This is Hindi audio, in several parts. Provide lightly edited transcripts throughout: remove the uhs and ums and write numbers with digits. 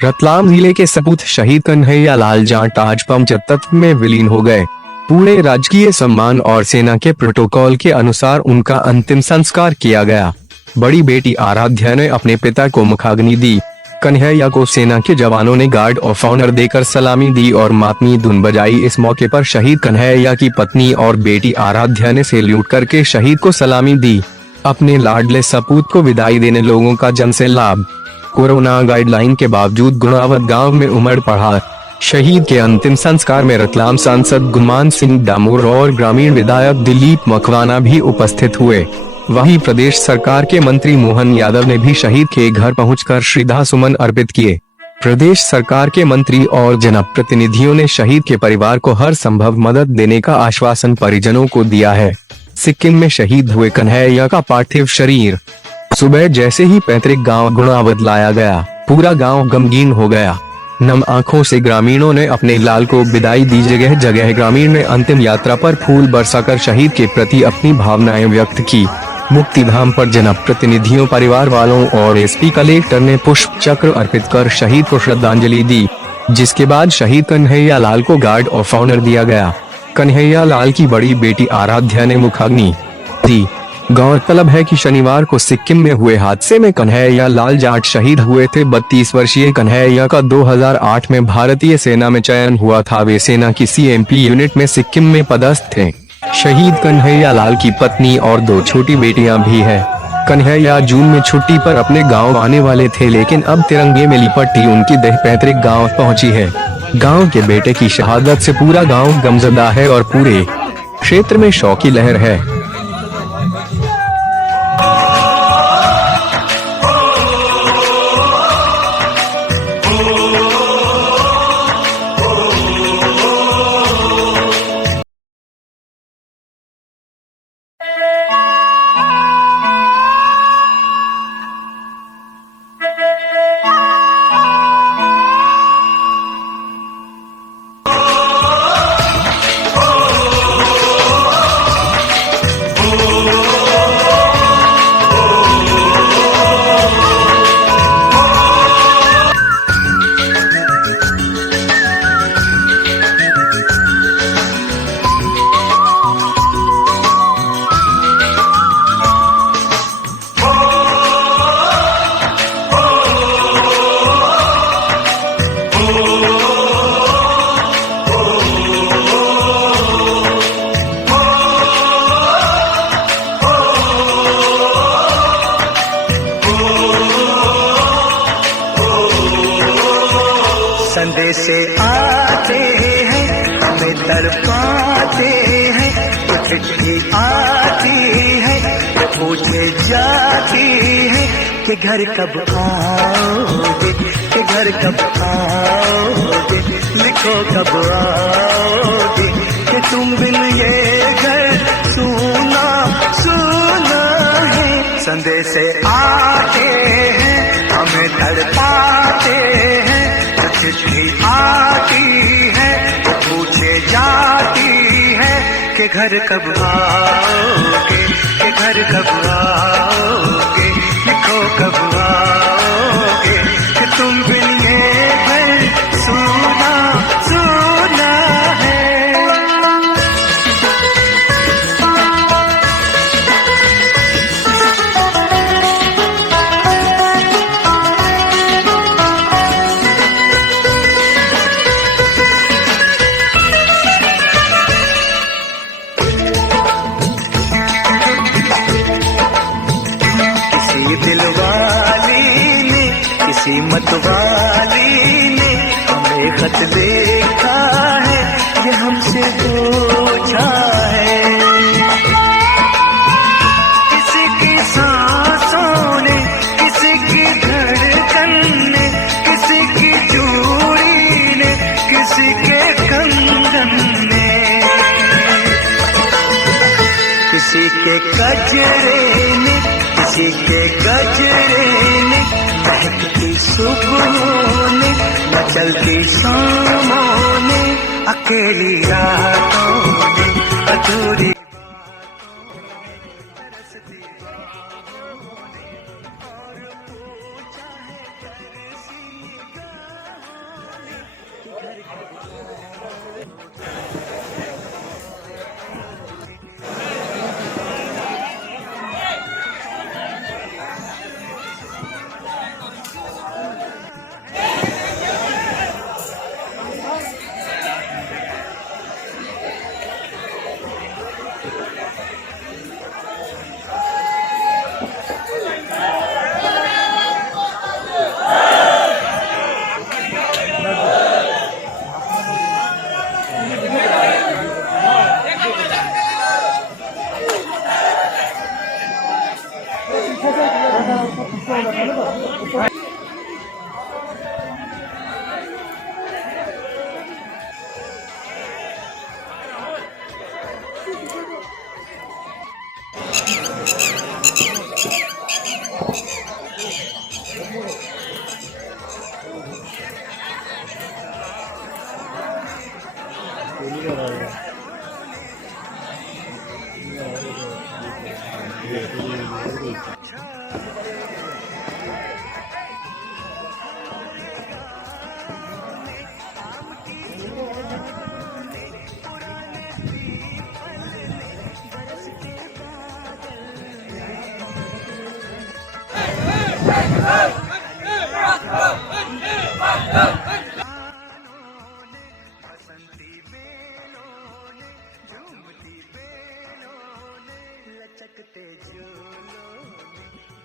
रतलाम जिले के सपूत शहीद कन्हैया लाल जाट आज पंचतत्व में विलीन हो गए। पूरे राजकीय सम्मान और सेना के प्रोटोकॉल के अनुसार उनका अंतिम संस्कार किया गया। बड़ी बेटी आराध्या ने अपने पिता को मुखाग्नि दी। कन्हैया को सेना के जवानों ने गार्ड ऑफ ऑनर देकर सलामी दी और मातमी धुन बजाई। इस मौके पर शहीद कन्हैया की पत्नी और बेटी आराध्या ने सैल्यूट करके शहीद को सलामी दी। अपने लाडले सपूत को विदाई देने लोगों का जनसैलाब। कोरोना गाइडलाइन के बावजूद गुणावत गांव में उमड़ पड़ा। शहीद के अंतिम संस्कार में रतलाम सांसद गुमान सिंह डामोर और ग्रामीण विधायक दिलीप मकवाना भी उपस्थित हुए। वहीं प्रदेश सरकार के मंत्री मोहन यादव ने भी शहीद के घर पहुंचकर श्रद्धासुमन अर्पित किए। प्रदेश सरकार के मंत्री और जनप्रतिनिधियों ने शहीद के परिवार को हर संभव मदद देने का आश्वासन परिजनों को दिया है। सिक्किम में शहीद हुए कन्हैया का पार्थिव शरीर सुबह जैसे ही पैतृक गांव गुणावत लाया गया, पूरा गांव गमगीन हो गया। नम आंखों से ग्रामीणों ने अपने लाल को विदाई दी। जगह जगह ग्रामीण ने अंतिम यात्रा पर फूल बरसाकर शहीद के प्रति अपनी भावनाएं व्यक्त की। मुक्तिधाम पर जनप्रतिनिधियों, परिवार वालों और एसपी कलेक्टर ने पुष्प चक्र अर्पित कर शहीद को श्रद्धांजलि दी, जिसके बाद शहीद कन्हैया लाल को गार्ड ऑफ ऑनर दिया गया। कन्हैया लाल की बड़ी बेटी आराध्या ने मुखाग्नि दी। गौरतलब है कि शनिवार को सिक्किम में हुए हादसे में कन्हैया लाल जाट शहीद हुए थे। 32 वर्षीय कन्हैया का 2008 में भारतीय सेना में चयन हुआ था। वे सेना की सीएमपी यूनिट में सिक्किम में पदस्थ थे। शहीद कन्हैया लाल की पत्नी और 2 छोटी बेटियां भी हैं। कन्हैया जून में छुट्टी पर अपने गांव आने वाले थे, लेकिन अब तिरंगे में लिपटी उनकी देह पैतृक गांव पहुंची है। गांव के बेटे की शहादत से पूरा गांव गमजदा है और पूरे क्षेत्र में शोक की लहर है। संदेशे आते हैं, हमें तड़पाते हैं। तो चिट्ठी आती है, पूछे जाती है कि घर कब आओगे, कि घर कब आओगे। लिखो कब आओगे, कि तुम बिन ये घर सुना सुना है। संदेशे आते हैं, हमें तड़पाते हैं। चिट्ठी आती है, पूछे जाती है कि घर कब आओगे, कि घर कब आओगे। लिखो कब आओगे, कि तुम बिन ये घर सुना सुना है। किसी मतवाली ने हमें खत देखा है, ये हमसे पूछा है। किसी की सांसों ने, किसी की धड़कन ने, किसी की चूड़ी ने, किसी के कंगन ने, किसी के गजरे ने, किसी के गजरे ने। महकती सुबहों ने, मचलती शामों ने, अकेली रातों ने, अधूरी बसंती बेलों ने झूमती बेलों ने लचकते झूलों ने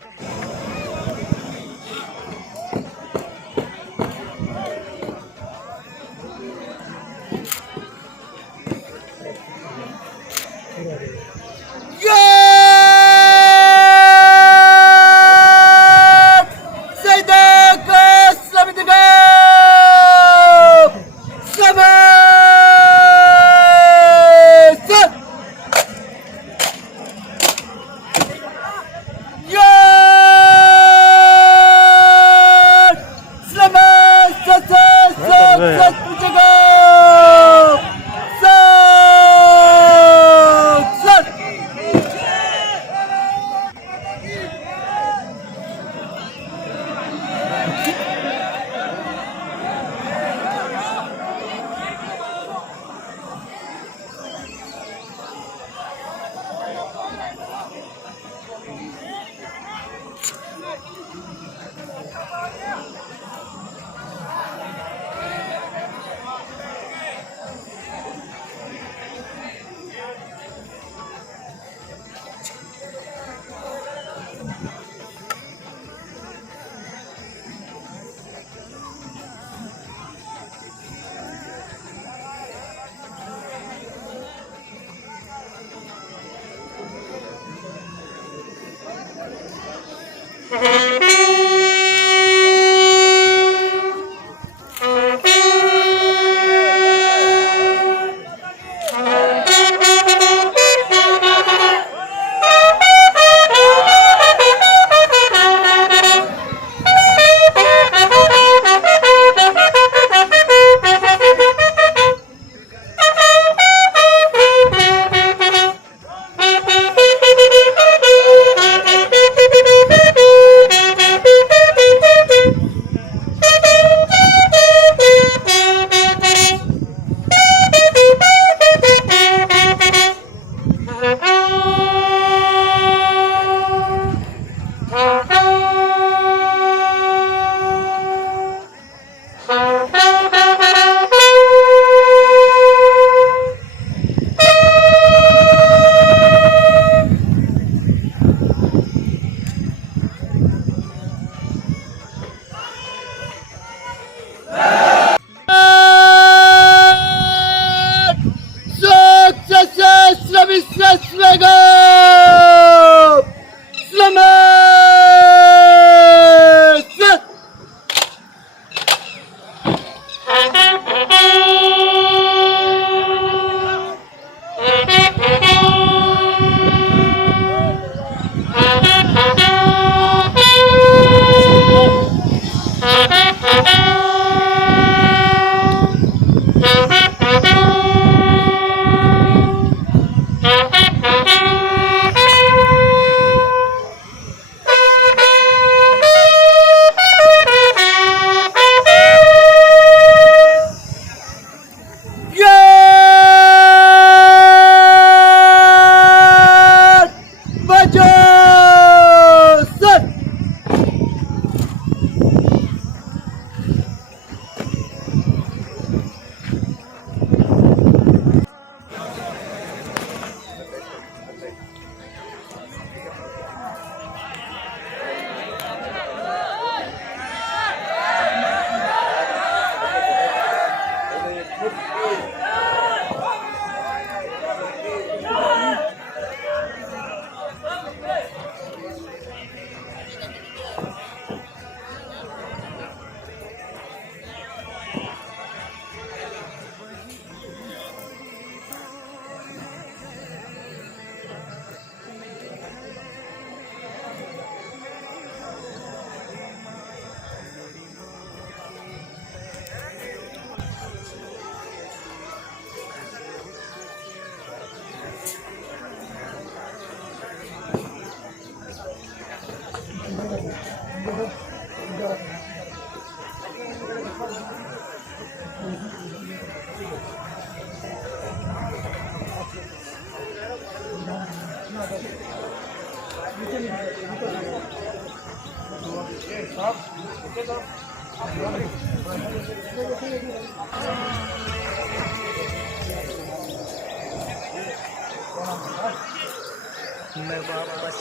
मैं वापस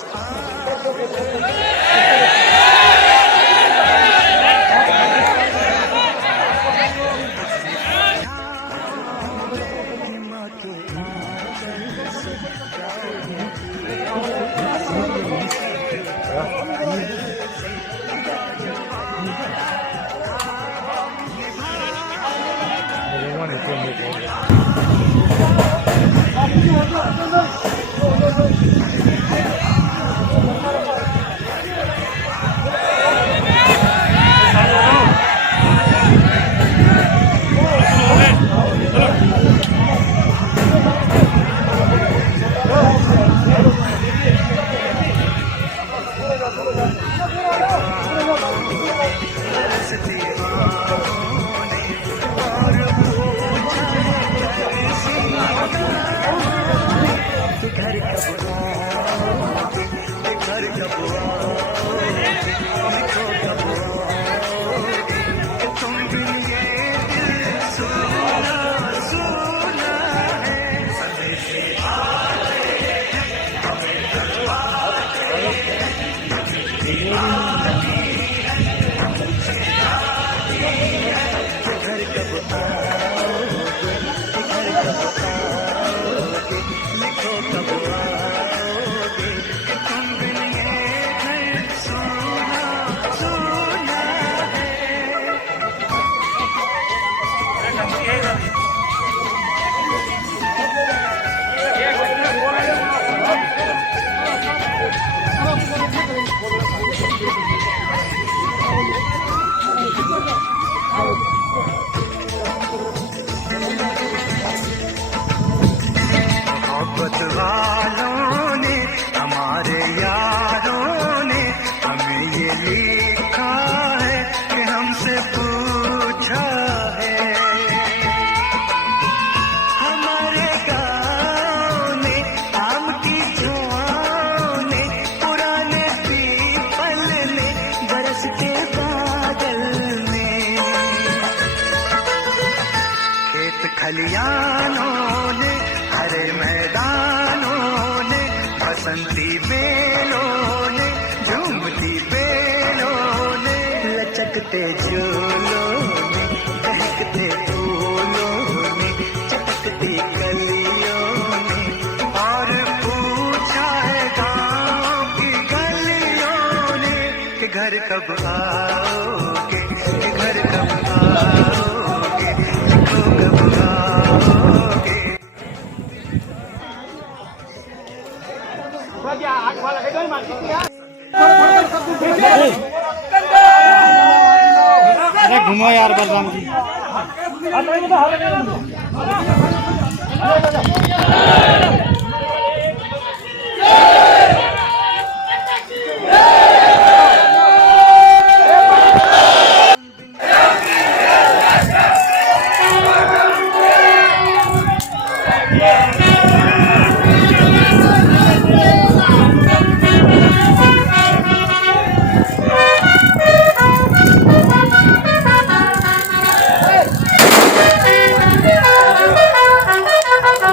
माँ के आंचल से घर कब आओगे, घर कब आओगे, लिखो कब आओगे, तुम बिन ये दिल सुना सुना है संदेश घर कब आओगे, घर कब आओगे, लिखो कब आओगे, तुम बिन ये घर सुना सुना है। मोहब्बत वालों ने हमारे यारों ने हमें ये लिखा है कि हमसे पूछा है। हमारे गाँव ने आम की छुआओं ने पुराने पीपल ने बरसते बादल ने खेत खलियानों ने हरे मैदानों ने बसंती बेलों ने झूमती बेलों ने लचकते झूलों ने महकते फूलों ने चटकती कलियों ने और पूछा है गाँव की गलियों ने कि घर कब आओगे, कि घर कब आओगे, लिखो कब आओगे। अरे घुमो यार बलराम जी।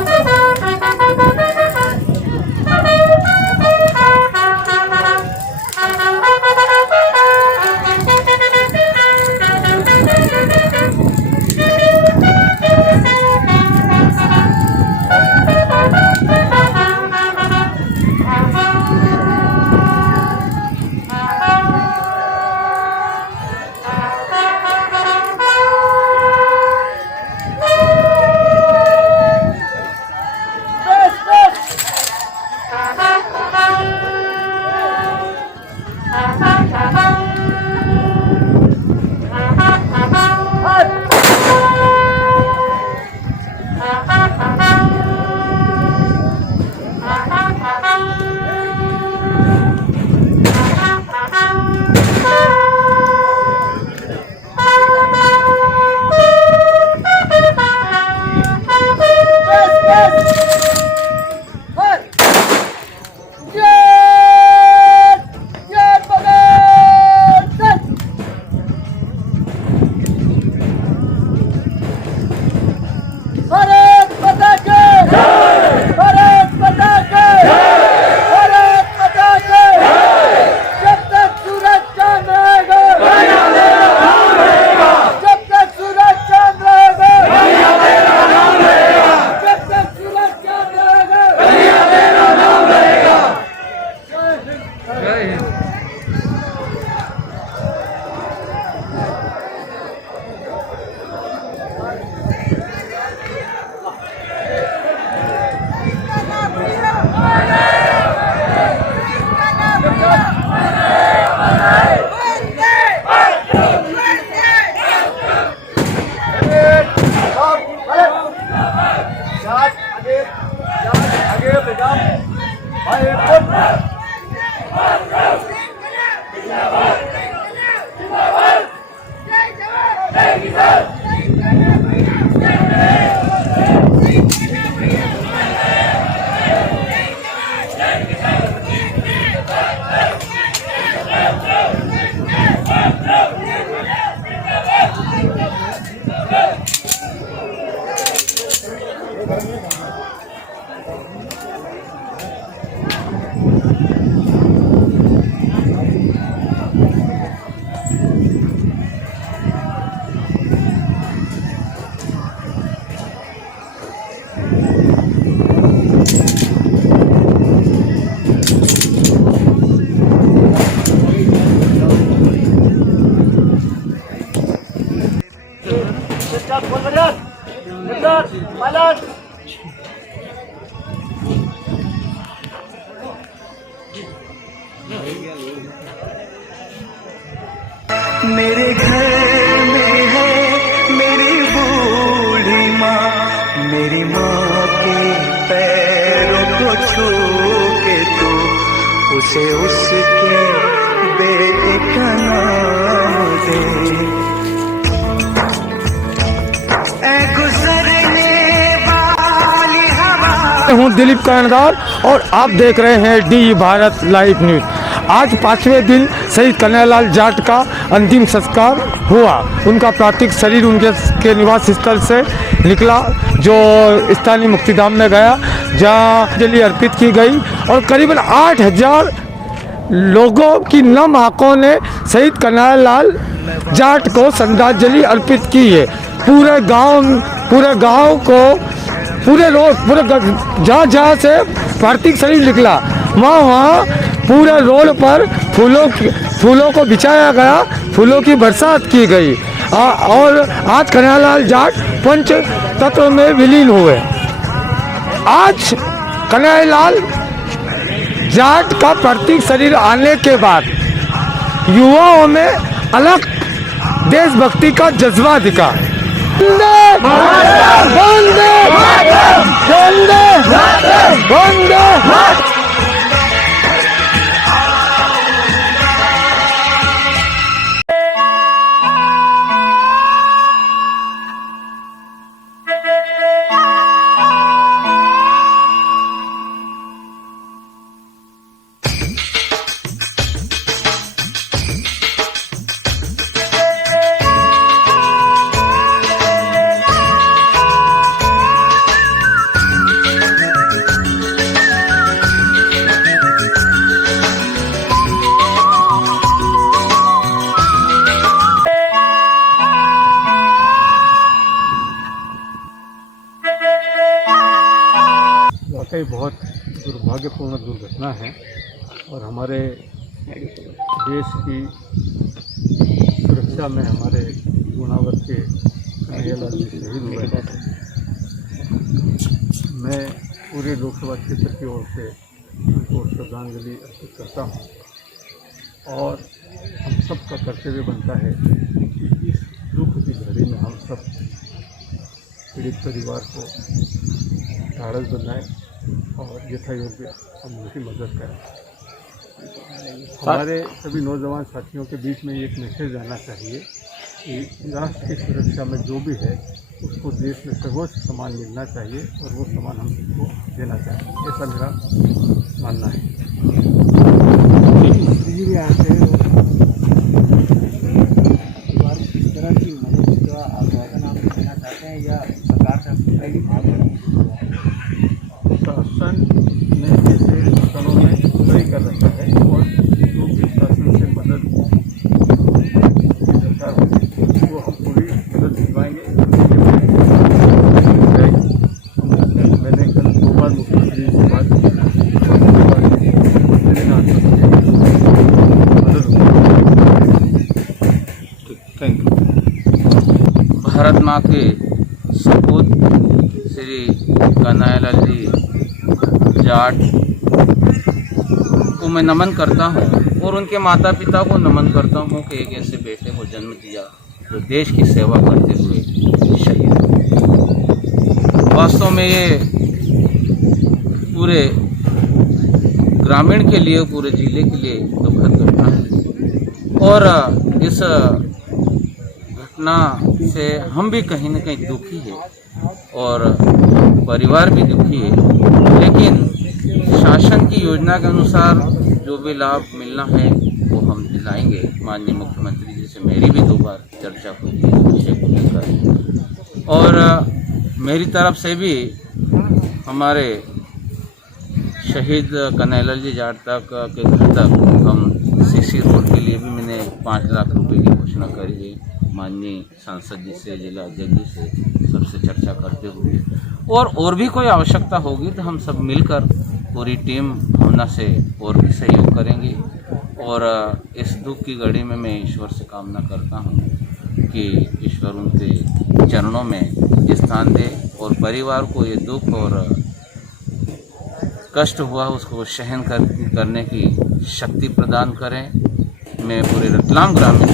Thank you. मेरे घर में है मेरी बूढ़ी माँ, मेरी माँ के पैरों को छू के तू उसे उसके बेटे का नाम दे। ऐ गुजरने वाली हवा। हूँ दिलीप कर्णदार और आप देख रहे हैं डी भारत लाइव न्यूज। आज 5वें दिन शहीद कन्हैयालाल जाट का अंतिम संस्कार हुआ। उनका पार्थिव शरीर उनके निवास स्थल से निकला, जो स्थानीय मुक्तिधाम में गया, जहां अंजलि अर्पित की गई और करीबन 8000 लोगों की नम आंखों ने शहीद कन्हैयालाल जाट को श्रद्धांजलि अर्पित की है। पूरे गांव को पूरे जहाँ से पार्थिव शरीर निकला वहाँ पूरे रोड पर फूलों को बिछाया गया, फूलों की बरसात की गई और आज कन्हैयालाल जाट पंच तत्व में विलीन हुए। आज कन्हैयालाल जाट का पार्थिव शरीर आने के बाद युवाओं में अलग देशभक्ति का जज्बा दिखा। वंदे वंदे वंदे वंदे। वाकई बहुत दुर्भाग्यपूर्ण दुर्घटना है और हमारे देश की सुरक्षा में हमारे गुणावर के कन्हैयालाल जी शहीद हुए हैं। मैं पूरे लोकसभा क्षेत्र की ओर से उनको श्रद्धांजलि अर्पित करता हूँ और हम सब का कर्तव्य बनता है कि इस दुख की घड़ी में हम सब पीड़ित परिवार को ढाढ़स बनाएं और यथायोग्य हम उनकी मदद करें। हमारे सभी नौजवान साथियों के बीच में एक मैसेज आना चाहिए कि राष्ट्र की सुरक्षा में जो भी है उसको देश में सर्वोच्च सम्मान मिलना चाहिए और वो सम्मान हम सबको देना चाहिए, ऐसा मेरा मानना है। किस तरह की मदद का आश्वासन आप देना चाहते हैं या सरकार का शासन ने ऐसे स्थलों में कई कर रखा है और जो भी शासन से मदद सरकार वो हम पूरी मदद दिलवाएंगे। मैंने कल 2 बार मुख्यमंत्री से बात की, थैंक यू। भारत माँ के सपूत श्री कन्हैयालाल जी जाट को मैं नमन करता हूँ और उनके माता पिता को नमन करता हूँ कि एक ऐसे बेटे को जन्म दिया जो देश की सेवा करते हुए शहीद। वास्तव में ये पूरे ग्रामीण के लिए, पूरे जिले के लिए दुखद घटना है। और इस घटना से हम भी कहीं न कहीं दुखी है और परिवार भी दुखी है, लेकिन शासन की योजना के अनुसार जो भी लाभ मिलना है वो हम दिलाएंगे। माननीय मुख्यमंत्री जी से मेरी भी 2 बार चर्चा हुई है इस विषय को लेकर, और मेरी तरफ से भी हमारे शहीद कन्हैयालाल जी जाट तक के घर तक हम सीसी रोड के लिए भी मैंने 5 लाख रुपए की घोषणा करी है। माननीय सांसद जी से, जिला अध्यक्ष जी से सबसे चर्चा करते हुए, और भी कोई आवश्यकता होगी तो हम सब मिलकर पूरी टीम भावना से और भी सहयोग करेंगे। और इस दुख की घड़ी में मैं ईश्वर से कामना करता हूँ कि ईश्वर उनके चरणों में स्थान दे और परिवार को ये दुख और कष्ट हुआ उसको सहन करने की शक्ति प्रदान करें। मैं पूरे रतलाम ग्रामीण